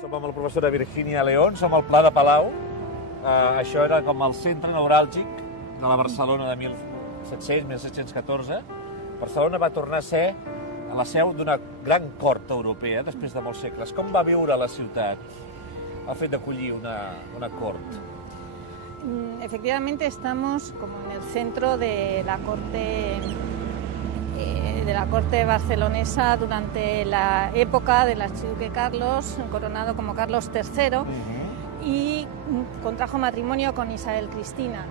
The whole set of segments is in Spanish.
Som amb la professora Virginia León, som al Pla de Palau. Això era com el centre neuràlgic de la Barcelona de 1700-1714. Barcelona va tornar a ser la seu d'una gran cort europea després de molts segles. Com va viure la ciutat el fet d'acollir una cort? Efectivamente estamos como en el centro de la corte barcelonesa durante la época del archiduque Carlos, coronado como Carlos III, y contrajo matrimonio con Isabel Cristina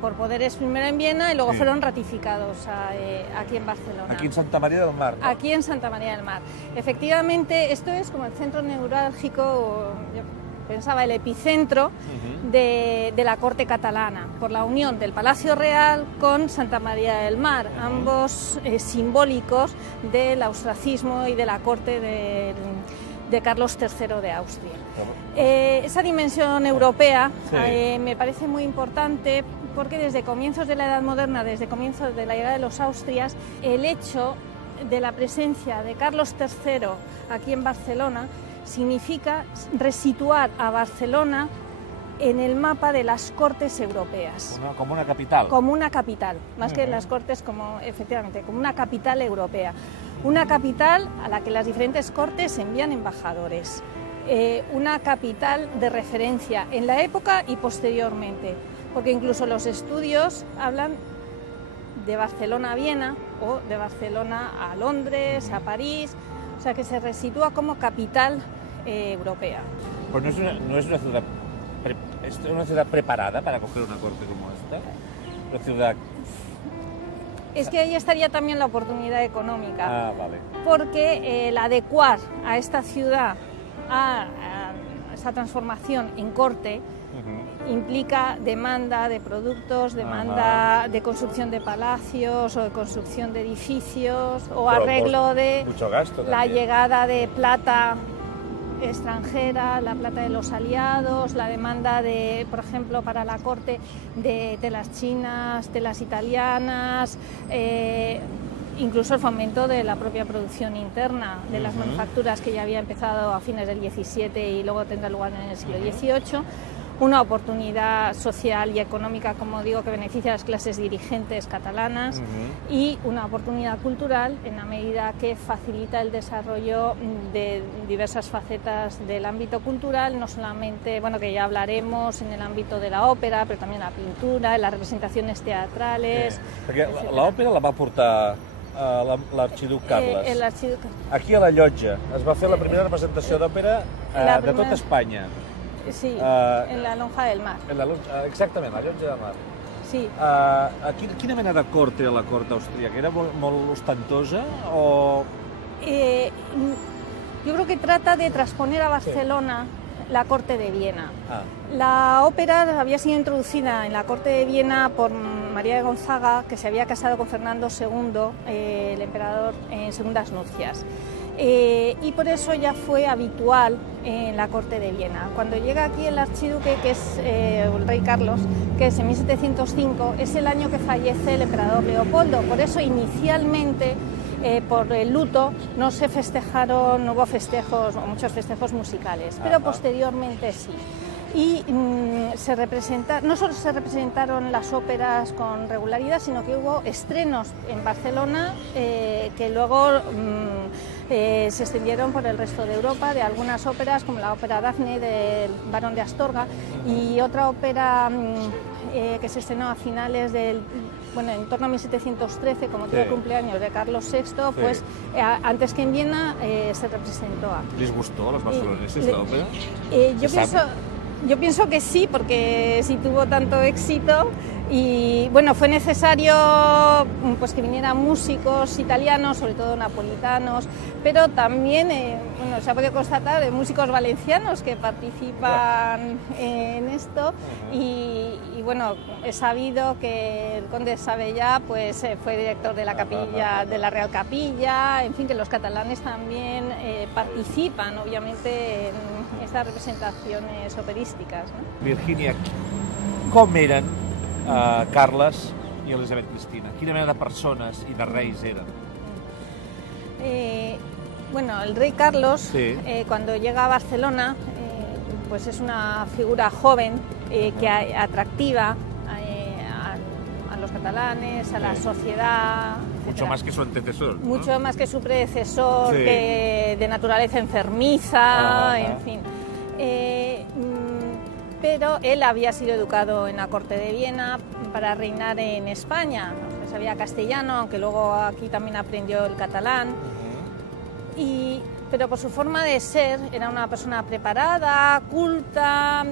por poderes primero en Viena y luego fueron ratificados aquí en Barcelona. Aquí en Santa María del Mar, ¿no? Aquí en Santa María del Mar. Efectivamente, esto es como el centro neurálgico, yo pensaba el epicentro de la corte catalana, por la unión del Palacio Real con Santa María del Mar, ambos simbólicos del austracismo y de la corte de Carlos III de Austria. Esa dimensión europea me parece muy importante porque desde comienzos de la Edad Moderna, desde comienzos de la llegada de los Austrias, el hecho de la presencia de Carlos III aquí en Barcelona significa resituar a Barcelona en el mapa de las cortes europeas. Como una capital. Como una capital, más que las cortes, efectivamente, como una capital europea. Una capital a la que las diferentes cortes envían embajadores. Una capital de referencia en la época y posteriormente, porque incluso los estudios hablan de Barcelona a Viena o de Barcelona a Londres, a París, o sea que se resitúa como capital europea. Pues no es una ciudad preparada para coger una corte como esta. Una ciudad... Es que ahí estaría también la oportunidad económica. Ah, vale. Porque el adecuar a esta ciudad a esta transformación en corte implica demanda de productos, demanda de construcción de palacios o de construcción de edificios o arreglo de mucho gasto la también. Llegada de plata extranjera, la plata de los aliados, la demanda de, por ejemplo, para la corte de telas chinas, telas italianas, incluso el fomento de la propia producción interna de las manufacturas que ya había empezado a fines del XVII y luego tendrá lugar en el siglo XVIII. Una oportunidad social y económica, como digo, que beneficia a las clases dirigentes catalanas y una oportunidad cultural en la medida que facilita el desarrollo de diversas facetas del ámbito cultural, no solamente, bueno, que ya hablaremos en el ámbito de la ópera, pero también la pintura, las representaciones teatrales. Perquè l'òpera la va portar l'arxiduc Carles. Aquí a la Llotja es va fer la primera representació d'òpera de tota Espanya. Sí, en la Lonja del Mar. Exactament, la Llotja del Mar. Sí. Quina mena de cort era la cort austríaca? Era molt ostentosa o...? Yo creo que trata de transponer a Barcelona la corte de Viena. Ah. La ópera había sido introducida en la corte de Viena por María de Gonzaga, que se había casado con Fernando II, el emperador, en segundas nupcias. Y por eso ya fue habitual en la corte de Viena. Cuando llega aquí el archiduque, que es el rey Carlos, que es en 1705, es el año que fallece el emperador Leopoldo. Por eso inicialmente, por el luto, no hubo festejos, o muchos festejos musicales, pero posteriormente sí. Y no solo se representaron las óperas con regularidad, sino que hubo estrenos en Barcelona que luego se extendieron por el resto de Europa, de algunas óperas como la ópera Dafne del Barón de Astorga y otra ópera que se estrenó a finales en torno a 1713, como todo el cumpleaños de Carlos VI, pues antes que en Viena se representó. ¿Les gustó a los barceloneses la ópera? Yo pienso que sí, porque sí tuvo tanto éxito y bueno, fue necesario pues que vinieran músicos italianos, sobre todo napolitanos, pero también se ha podido constatar de músicos valencianos que participan en esto y bueno, he sabido que el conde de Savellà pues fue director de la capilla, de la Real Capilla, en fin, que los catalanes también participan obviamente en estas representaciones operísticas, ¿no? Virginia, com eren Carles i Elisabet Cristina? Quina mena de persones i de reis eren? Bueno, el rey Carlos, Sí. Cuando llega a Barcelona, pues es una figura joven, atractiva a los catalanes, a la sociedad. Mucho etcétera. más que su antecesor, ¿no? Mucho más que su predecesor, Sí. de naturaleza enfermiza, Ajá. en fin. Pero él había sido educado en la corte de Viena para reinar en España. O sea, sabía castellano, aunque luego aquí también aprendió el catalán. Pero por su forma de ser, era una persona preparada, culta,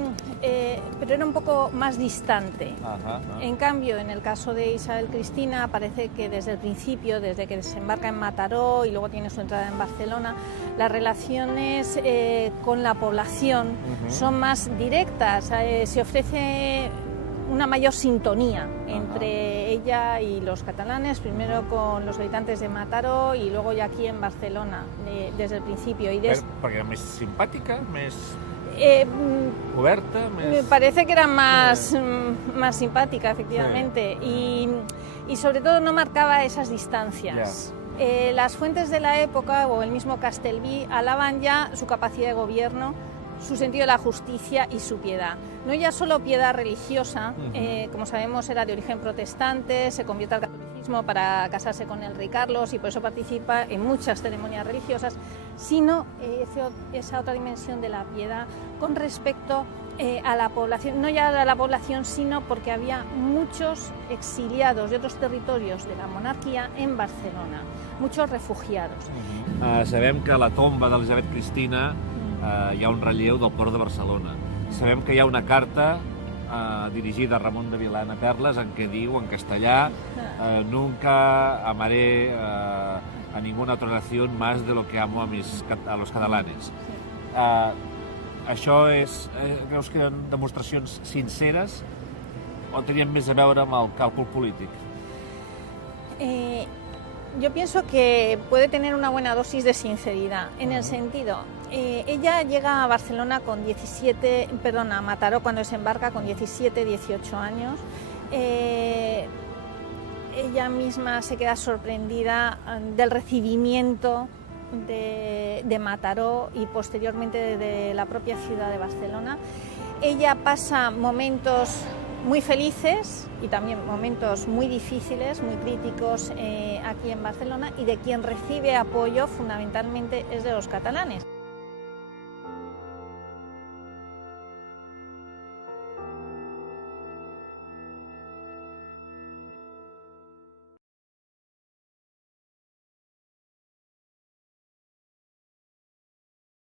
pero era un poco más distante. Ajá. En cambio, en el caso de Isabel Cristina, parece que desde el principio, desde que desembarca en Mataró y luego tiene su entrada en Barcelona, las relaciones con la población son más directas. Se ofrece una mayor sintonía entre ella y los catalanes, primero con los habitantes de Mataró y luego ya aquí en Barcelona, desde el principio. Perquè era més simpàtica, més oberta, més... Me parece que era más simpática, efectivamente, y sobre todo no marcaba esas distancias. Las fuentes de la época, o el mismo Castelví, alaban ya su capacidad de gobierno, su sentido de la justicia y su piedad. No ya solo piedad religiosa, como sabemos era de origen protestante, se convierte al catolicismo para casarse con el rey Carlos y por eso participa en muchas ceremonias religiosas, sino esa otra dimensión de la piedad con respecto a la población, no ya a la población, sino porque había muchos exiliados de otros territorios de la monarquía en Barcelona, muchos refugiados. Sabem que a la tomba d'Elisabet Cristina hi ha un relleu del port de Barcelona. Sabem que hi ha una carta dirigida a Ramon de Vilanna Perles en què diu, en castellà, nunca amaré a ninguna otra nación más de lo que amo a los catalanes. Això és, creus que eren demostracions sinceres o tenien més a veure amb el càlcul polític? Yo pienso que puede tener una buena dosis de sinceridad, en el sentido, ella llega a Barcelona con a Mataró cuando desembarca con 17, 18 años. Ella misma se queda sorprendida del recibimiento de Mataró y posteriormente de la propia ciudad de Barcelona. Ella pasa momentos muy felices y también momentos muy difíciles, muy críticos aquí en Barcelona, y de quien recibe apoyo fundamentalmente es de los catalanes.